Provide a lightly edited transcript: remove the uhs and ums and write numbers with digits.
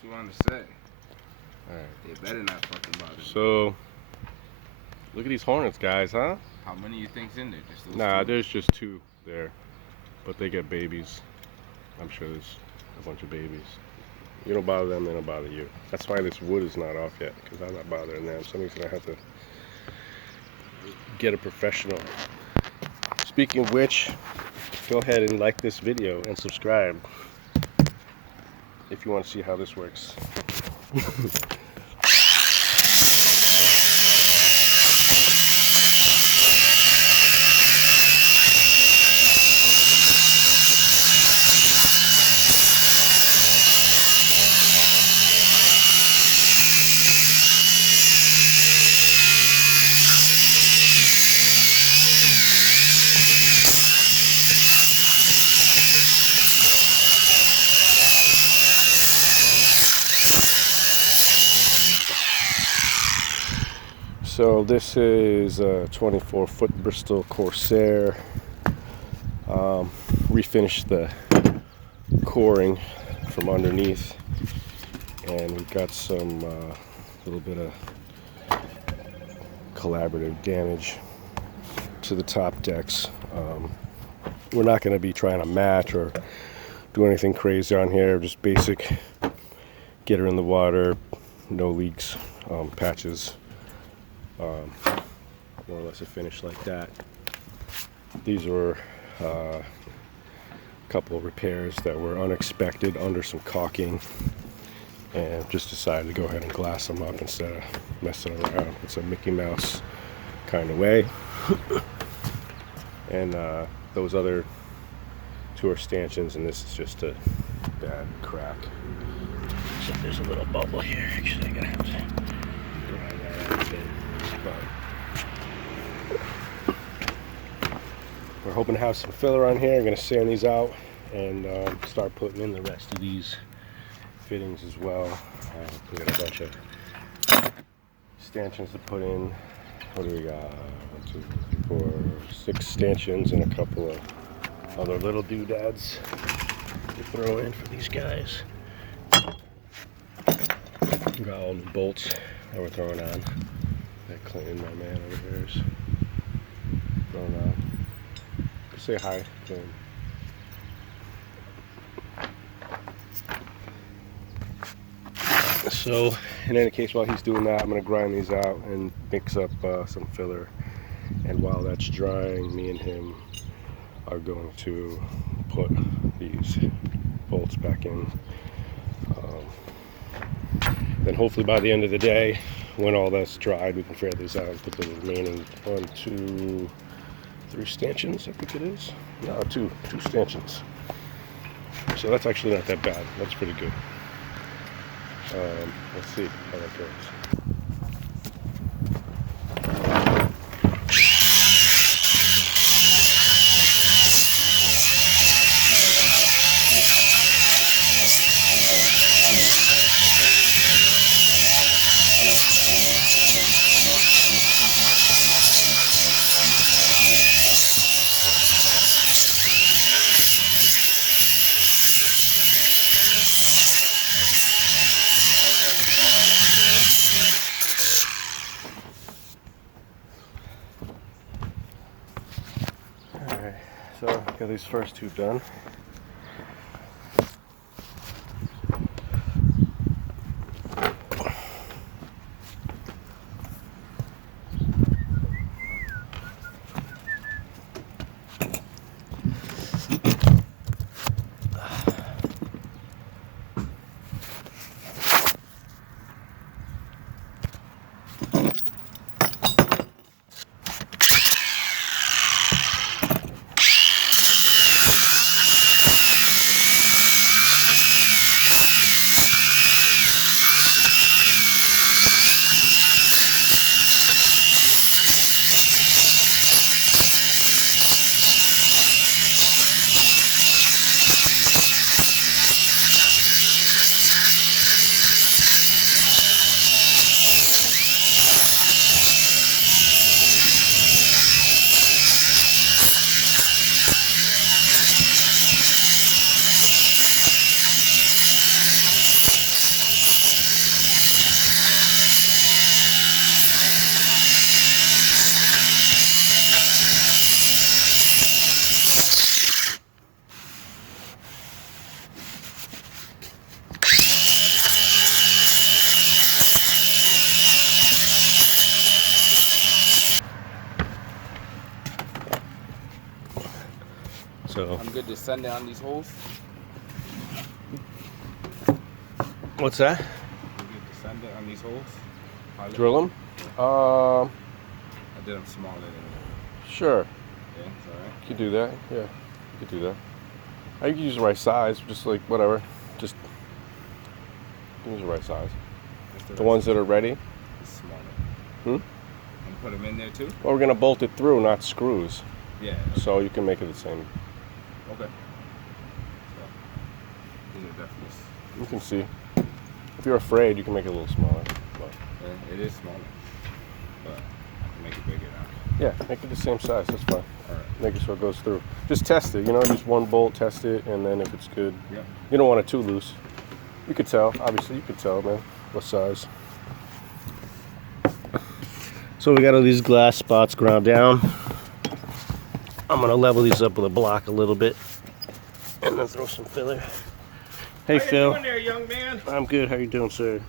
What you want to say? Alright. They better not fucking bother me. So, look at these hornets, guys, huh? How many you think's in there? Just those Nah, two? there's just 2 there. But they get babies. I'm sure there's a bunch of babies. You don't bother them, they don't bother you. That's why this wood is not off yet, because I'm not bothering them. Somebody's gonna have to get a professional. Speaking of which, go ahead and like this video and subscribe if you want to see how this works. So this is a 24-foot Bristol Corsair. Refinished the coring from underneath, and we've got some little bit of collaborative damage to the top decks. We're not going to be trying to match or do anything crazy on here, just basic get her in the water, no leaks, patches. More or less a finish like that. These were a couple of repairs that were unexpected under some caulking, and just decided to go ahead and glass them up instead of messing around. It's a Mickey Mouse kind of way. And those other 2 are stanchions, and this is just a bad crack. So there's a little bubble here. Actually, I'm gonna have to grind that out a bit. But we're hoping to have some filler on here. I'm going to sand these out and start putting in the rest of these fittings as well. We got a bunch of stanchions to put in. What do we got? 1, 2, 3, 4, 6 stanchions and a couple of other little doodads to throw in for these guys. We got all the bolts that we're throwing on. That Clinton, my man over here, is throwing on. Say hi to him. So, in any case, while he's doing that, I'm going to grind these out and mix up some filler. And while that's drying, me and him are going to put these bolts back in. Then hopefully by the end of the day, when all that's dried, we can fare these out and put the remaining 1, 2, 3 stanchions, I think it is. No, 2 stanchions. So that's actually not that bad. That's pretty good. Let's see how that goes. So, got these first 2 done. So I'm good to send it on these holes. what's that? I'm good to send it on these holes. Drill them? I did them smaller than Sure. yeah, it's alright. You could do that. Yeah, you could do that. I could use the right size, just like whatever. Just use the right size. The ones that are ready. It's smaller. Hmm? And put them in there too? Well, we're gonna bolt it through, not screws. Yeah. So you can make it the same. Okay. So, these are definitely. You can see. If you're afraid, you can make it a little smaller. But Yeah, it is smaller. But I can make it bigger now. yeah, make it the same size. That's fine. Alright. Make it so it goes through. Just test it. You know, use one bolt, test it, and then if it's good, Yep. you don't want it too loose. You could tell. Obviously, you could tell, man. What size? So we got all these glass spots ground down. I'm gonna level these up with a block a little bit, and then throw some filler. Hey, How Phil. you doing there, young man? I'm good. How you doing, sir?